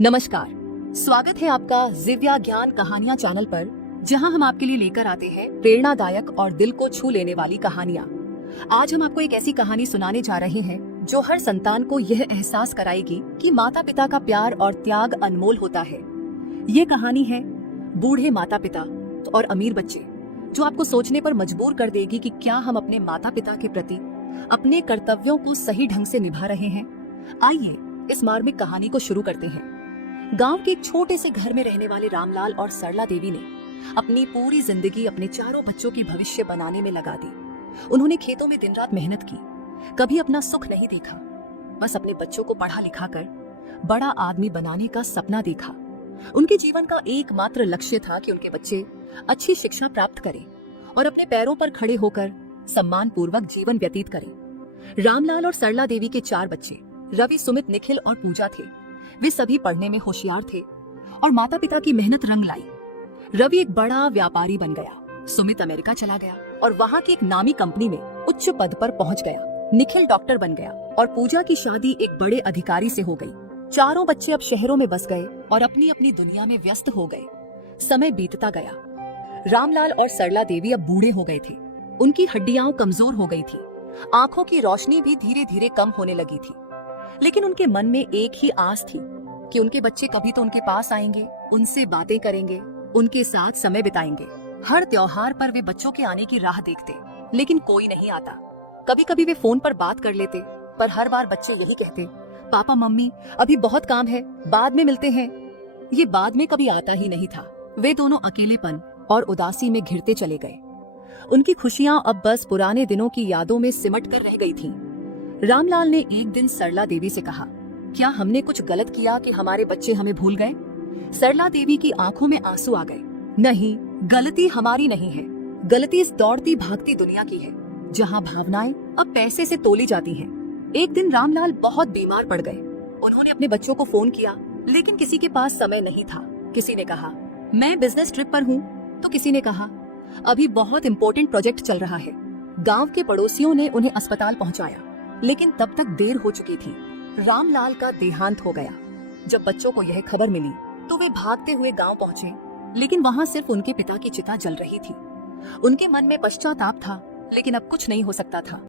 नमस्कार, स्वागत है आपका दिव्या ज्ञान कहानियां चैनल पर, जहां हम आपके लिए लेकर आते हैं प्रेरणादायक और दिल को छू लेने वाली कहानियां। आज हम आपको एक ऐसी कहानी सुनाने जा रहे हैं जो हर संतान को यह एहसास कराएगी कि माता पिता का प्यार और त्याग अनमोल होता है। ये कहानी है बूढ़े माता पिता और अमीर बच्चे, जो आपको सोचने पर मजबूर कर देगी कि क्या हम अपने माता पिता के प्रति अपने कर्तव्यों को सही ढंग से निभा रहे हैं। आइए इस मार्मिक कहानी को शुरू करते हैं। गांव के एक छोटे से घर में रहने वाले रामलाल और सरला देवी ने अपनी पूरी जिंदगी अपने चारों बच्चों की भविष्य बनाने में लगा दी। उन्होंने खेतों में दिन रात मेहनत की, कभी अपना सुख नहीं देखा, बस अपने बच्चों को पढ़ा लिखा कर बड़ा आदमी बनाने का सपना देखा। उनके जीवन का एकमात्र लक्ष्य था कि उनके बच्चे अच्छी शिक्षा प्राप्त करें और अपने पैरों पर खड़े होकर सम्मान पूर्वक जीवन व्यतीत करें। रामलाल और सरला देवी के 4 बच्चे रवि, सुमित, निखिल और पूजा थे। वे सभी पढ़ने में होशियार थे और माता पिता की मेहनत रंग लाई। रवि एक बड़ा व्यापारी बन गया, सुमित अमेरिका चला गया और वहाँ की एक नामी कंपनी में उच्च पद पर पहुँच गया। निखिल डॉक्टर बन गया और पूजा की शादी एक बड़े अधिकारी से हो गई। चारों बच्चे अब शहरों में बस गए और अपनी अपनी दुनिया में व्यस्त हो गए। समय बीतता गया। रामलाल और सरला देवी अब बूढ़े हो गए थे। उनकी हड्डियां कमजोर हो गई थी, आंखों की रोशनी भी धीरे धीरे कम होने लगी थी। लेकिन उनके मन में एक ही आस थी कि उनके बच्चे कभी तो उनके पास आएंगे, उनसे बातें करेंगे, उनके साथ समय बिताएंगे। हर त्योहार पर वे बच्चों के आने की राह देखते, लेकिन कोई नहीं आता। कभी कभी वे फोन पर बात कर लेते, पर हर बार बच्चे यही कहते, पापा मम्मी अभी बहुत काम है, बाद में मिलते हैं। ये बाद में कभी आता ही नहीं था। वे दोनों अकेलेपन और उदासी में घिरते चले गए। उनकी खुशियां अब बस पुराने दिनों की यादों में सिमट कर रह गई थीं। रामलाल ने एक दिन सरला देवी से कहा, क्या हमने कुछ गलत किया कि हमारे बच्चे हमें भूल गए? सरला देवी की आंखों में आंसू आ गए। नहीं, गलती हमारी नहीं है, गलती इस दौड़ती भागती दुनिया की है, जहां भावनाएं अब पैसे से तोली जाती हैं। एक दिन रामलाल बहुत बीमार पड़ गए। उन्होंने अपने बच्चों को फोन किया, लेकिन किसी के पास समय नहीं था। किसी ने कहा, मैं बिजनेस ट्रिप पर हूँ, तो किसी ने कहा, अभी बहुत इंपॉर्टेंट प्रोजेक्ट चल रहा है। गांव के पड़ोसियों ने उन्हें अस्पताल पहुंचाया, लेकिन तब तक देर हो चुकी थी। रामलाल का देहांत हो गया। जब बच्चों को यह खबर मिली तो वे भागते हुए गांव पहुंचे, लेकिन वहां सिर्फ उनके पिता की चिता जल रही थी। उनके मन में पश्चाताप था, लेकिन अब कुछ नहीं हो सकता था।